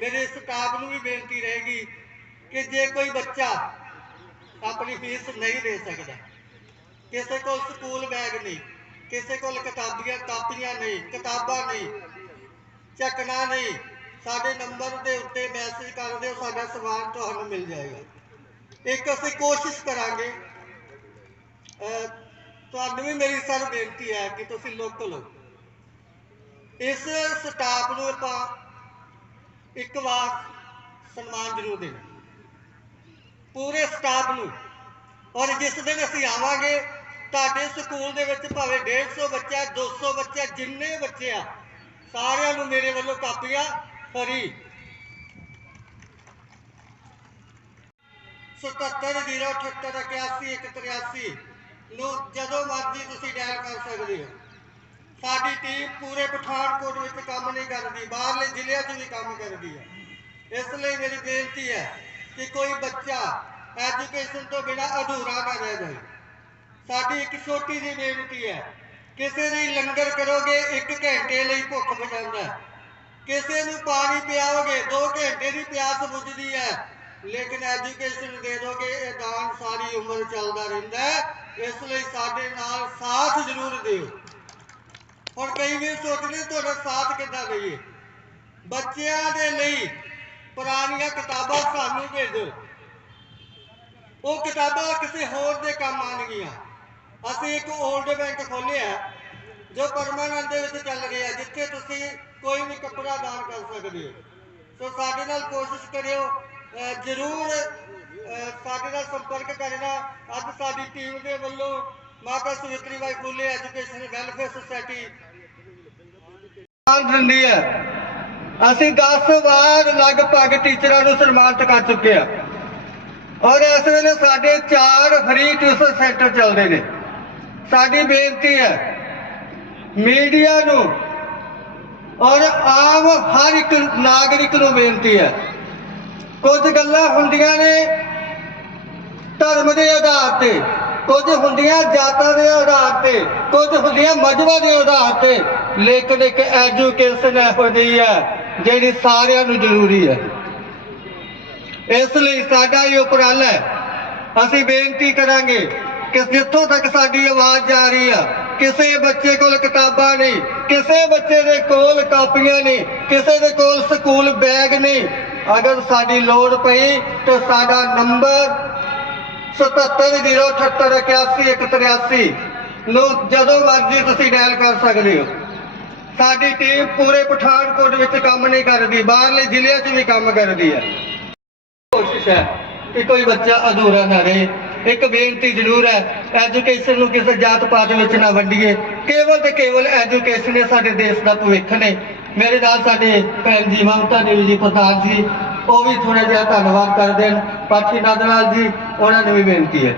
ਮੇਰੇ ਸਟਾਫ ਨੂੰ ਵੀ ਬੇਨਤੀ ਰਹੇਗੀ ਕਿ ਜੇ ਕੋਈ ਬੱਚਾ ਆਪਣੀ ਫੀਸ ਨਹੀਂ ਦੇ ਸਕਦਾ, ਕਿਸੇ ਕੋਲ ਸਕੂਲ ਬੈਗ ਨਹੀਂ, ਕਿਸੇ ਕੋਲ ਕਿਤਾਬੀਆਂ ਕਾਪੀਆਂ ਨਹੀਂ, ਕਿਤਾਬਾਂ ਨਹੀਂ, ਚੱਕਣਾ ਨਹੀਂ, ਸਾਡੇ ਨੰਬਰ ਦੇ ਉੱਤੇ ਮੈਸੇਜ ਕਰ ਦਿਓ, ਸਾਡਾ ਸਮਾਨ ਤੁਹਾਨੂੰ ਮਿਲ ਜਾਏਗਾ। ਇੱਕ ਅਸੀਂ ਕੋਸ਼ਿਸ਼ ਕਰਾਂਗੇ ਤੁਹਾਨੂੰ ਵੀ ਮੇਰੀ ਸਰ ਬੇਨਤੀ ਹੈ ਕਿ ਤੁਸੀਂ ਲੋਕਲ ਹੋ ਇਸ ਸਟਾਫ ਨੂੰ ਆਪਾਂ ਇੱਕ ਵਾਰ ਸਨਮਾਨ ਜ਼ਰੂਰ ਦੇਣਾ। ਪੂਰੇ ਸਟਾਫ ਨੂੰ। ਔਰ ਜਿਸ ਦਿਨ ਅਸੀਂ ਆਵਾਂਗੇ, ਤੁਹਾਡੇ ਸਕੂਲ ਦੇ ਵਿੱਚ ਭਾਵੇਂ 150 ਬੱਚਾ 200 ਬੱਚਾ, ਜਿੰਨੇ ਬੱਚੇ ਆ, ਸਾਰਿਆਂ ਨੂੰ ਮੇਰੇ ਵੱਲੋਂ ਕਾਪੀਆਂ ਫਰੀ। 7708818183 ਨੂੰ ਜਦੋਂ ਮਰਜ਼ੀ ਤੁਸੀਂ ਡਾਇਲ ਕਰ ਸਕਦੇ ਹੋ। ਸਾਡੀ ਟੀਮ ਪੂਰੇ ਪਠਾਨਕੋਟ ਵਿੱਚ ਕੰਮ ਨਹੀਂ ਕਰਦੀ, ਬਾਹਰਲੇ ਜ਼ਿਲ੍ਹਿਆਂ 'ਚ ਵੀ ਕੰਮ ਕਰਦੀ ਹੈ। ਇਸ ਲਈ ਮੇਰੀ ਬੇਨਤੀ ਹੈ ਕਿ ਕੋਈ ਬੱਚਾ ਐਜੂਕੇਸ਼ਨ ਤੋਂ ਬਿਨਾ ਅਧੂਰਾ ਨਾ ਰਹਿ ਜਾਏ। ਸਾਡੀ ਇੱਕ ਛੋਟੀ ਜਿਹੀ ਬੇਨਤੀ ਹੈ, ਕਿਸੇ ਦੀ ਲੰਗਰ ਕਰੋਗੇ 1 ਘੰਟੇ ਲਈ ਭੁੱਖ ਬਚਾਉਂਦਾ ਕਿਸੇ ਨੂੰ ਪਾਣੀ ਪਿਆਓਗੇ 2 ਘੰਟੇ ਦੀ ਪਿਆਸ ਬੁਝਦੀ ਹੈ, ਲੇਕਿਨ ਐਜੂਕੇਸ਼ਨ ਦੇ ਦੋਗੇ, ਇਹ ਦਾਨ ਸਾਰੀ ਉਮਰ ਚੱਲਦਾ ਰਹਿੰਦਾ ਇਸ ਲਈ ਸਾਡੇ ਨਾਲ ਸਾਥ ਜ਼ਰੂਰ ਦਿਓ। ਹੁਣ ਕਈ ਵੀ ਸੋਚਦੇ ਤੁਹਾਡਾ ਸਾਥ ਕਿੱਦਾਂ ਦਈਏ? ਬੱਚਿਆਂ ਦੇ ਲਈ ਪੁਰਾਣੀਆਂ ਕਿਤਾਬਾਂ ਸਾਨੂੰ ਭੇਜੋ ਉਹ ਕਿਤਾਬਾਂ ਕਿਸੇ ਹੋਰ ਦੇ ਕੰਮ ਆਉਣਗੀਆਂ। ਅਸੀਂ ਇੱਕ 올ਡ ਬੈਂਕ ਖੋਲਿਆ ਜੋ ਪਰਮਾਨੈਂਟ ਦੇ ਵਿੱਚ ਚੱਲ ਰਿਹਾ ਜਿੱਥੇ ਤੁਸੀਂ ਕੋਈ ਵੀ ਕੱਪੜਾ ਦਾਨ ਕਰ ਸਕਦੇ ਹੋ। ਸੋ ਸਾਡੇ ਨਾਲ ਕੋਸ਼ਿਸ਼ ਕਰਿਓ ਜ਼ਰੂਰ ਸਾਡੇ ਨਾਲ ਸੰਪਰਕ ਕਰਨਾ। ਅੱਜ ਸਾਡੀ ਟੀਮ ਦੇ ਵੱਲੋਂ ਮਾਤਾ Savitri Bai Phule, education welfare society. ਦਿੰਦੀ ਹੈ। ਅਸੀਂ 10 ਵਾਰ ਲਗਭਗ ਟੀਚਰਾਂ ਨੂੰ ਸਨਮਾਨਿਤ ਕਰ ਚੁੱਕੇ ਆ ਔਰ ਇਸ ਵੇਲੇ ਸਾਡੇ 4 ਫ੍ਰੀ ਟਿਊਸ਼ਨ ਸੈਂਟਰ ਚੱਲਦੇ ਨੇ। ਸਾਡੀ ਬੇਨਤੀ ਹੈ, ਮੀਡੀਆ ਨੂੰ ਔਰ ਆਮ ਹਰ ਇੱਕ ਨਾਗਰਿਕ ਨੂੰ ਬੇਨਤੀ ਹੈ, ਕੁਝ ਗੱਲਾਂ ਹੁੰਦੀਆਂ ਨੇ ਧਰਮ ਦੇ ਆਧਾਰ ਤੇ। ਕੁਝ ਹੁੰਦੀਆਂ ਜਾਤਾਂ ਦੇ ਆਧਾਰ ਤੇ, ਕੁਝ ਹੁੰਦੀਆਂ ਮਜ਼ਹਬਾਂ ਦੇ ਆਧਾਰ ਤੇ, ਲੇਕਿਨ ਇੱਕ ਐਜੂਕੇਸ਼ਨ ਇਹੋ ਜਿਹੀ ਹੈ ਜਿਹੜੀ ਸਾਰਿਆਂ ਨੂੰ ਜ਼ਰੂਰੀ ਹੈ। ਇਸ ਲਈ ਸਾਡਾ ਇਹ ਉਪਰਾਲਾ ਹੈ। ਅਸੀਂ ਬੇਨਤੀ ਕਰਾਂਗੇ ਕਿ ਜਿੱਥੋਂ ਤੱਕ ਸਾਡੀ ਆਵਾਜ਼ ਜਾ ਰਹੀ ਆ, ਕਿਸੇ ਬੱਚੇ ਕੋਲ ਕਿਤਾਬਾਂ ਨਹੀਂ, ਕਿਸੇ ਬੱਚੇ ਦੇ ਕੋਲ ਕਾਪੀਆਂ ਨਹੀਂ, ਕਿਸੇ ਦੇ ਕੋਲ ਸਕੂਲ ਬੈਗ ਨਹੀਂ। ਅਗਰ ਸਾਡੀ ਲੋੜ ਪਈ ਤੇ ਸਾਡਾ ਨੰਬਰ 7708818183 ਨੂੰ ਜਦੋਂ ਮਰਜ਼ੀ ਤੁਸੀਂ ਡਾਇਲ ਕਰ ਸਕਦੇ ਹੋ। ਸਾਡੀ ਟੀਮ ਪੂਰੇ ਪਠਾਨਕੋਟ ਵਿੱਚ ਕੰਮ ਨਹੀਂ ਕਰਦੀ, ਬਾਹਰਲੇ ਜ਼ਿਲ੍ਹਿਆਂ 'ਚ ਵੀ ਕੰਮ ਕਰਦੀ ਹੈ। ਕੋਸ਼ਿਸ਼ ਹੈ ਕਿ ਕੋਈ ਬੱਚਾ ਅਧੂਰਾ ਨਾ ਰਹੇ। ਇੱਕ ਬੇਨਤੀ ਜ਼ਰੂਰ ਹੈ ਐਜੂਕੇਸ਼ਨ ਨੂੰ ਕਿਸੇ ਜਾਤ ਪਾਤ ਵਿੱਚ ਨਾ ਵੰਡੀਏ। ਕੇਵਲ ਤੇ ਕੇਵਲ ਐਜੂਕੇਸ਼ਨ ਹੀ ਸਾਡੇ ਦੇਸ਼ ਦਾ ਭਵਿੱਖ ਨੇ। ਮੇਰੇ ਨਾਲ ਸਾਡੇ ਭੈਣ ਜੀ ਮਮਤਾ ਦੇਵੀ ਜੀ ਪ੍ਰਧਾਨ ਜੀ ਉਹ ਵੀ ਥੋੜਾ ਜਿਹਾ ਧੰਨਵਾਦ ਕਰਦੇ ਹਨ ਪਾਠੀ ਨੰਦ ਜੀ, ਉਹਨਾਂ ਨੂੰ ਵੀ ਬੇਨਤੀ ਹੈ।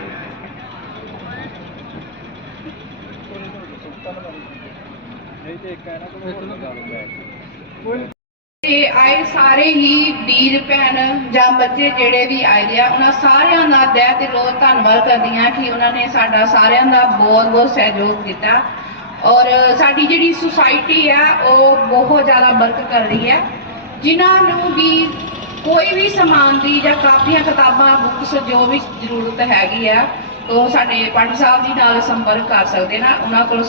ਤੇ ਆਏ ਸਾਰੇ ਹੀ ਵੀਰ, ਭੈਣ ਜਾਂ ਬੱਚੇ ਜਿਹੜੇ ਵੀ ਆਏ ਆ, ਉਹਨਾਂ ਸਾਰਿਆਂ ਦਾ ਦਿਲ ਦਿਲੋਂ ਧੰਨਵਾਦ ਕਰਦੀ ਹਾਂ ਕਿ ਉਹਨਾਂ ਨੇ ਸਾਡਾ ਸਾਰਿਆਂ ਦਾ ਬਹੁਤ ਬਹੁਤ ਸਹਿਯੋਗ ਕੀਤਾ। ਔਰ ਸਾਡੀ ਜਿਹੜੀ ਸੁਸਾਇਟੀ ਆ, ਉਹ ਬਹੁਤ ਜ਼ਿਆਦਾ ਵਰਕ ਕਰ ਰਹੀ ਹੈ। ਜਿਨ੍ਹਾਂ ਨੂੰ ਵੀ ਕੋਈ ਵੀ ਸਮਾਨ ਦੀ ਜਾਂ ਕਾਪੀਆਂ, ਕਿਤਾਬਾਂ ਬੁੱਕਸ ਜੋ ਵੀ ਜ਼ਰੂਰਤ ਹੈਗੀ ਆ, ਉਹ ਸਾਡੇ ਪੰਡ ਸਾਹਿਬ ਜੀ ਨਾਲ ਸੰਪਰਕ ਕਰ ਸਕਦੇ ਨਾ, ਉਹਨਾਂ ਕੋਲ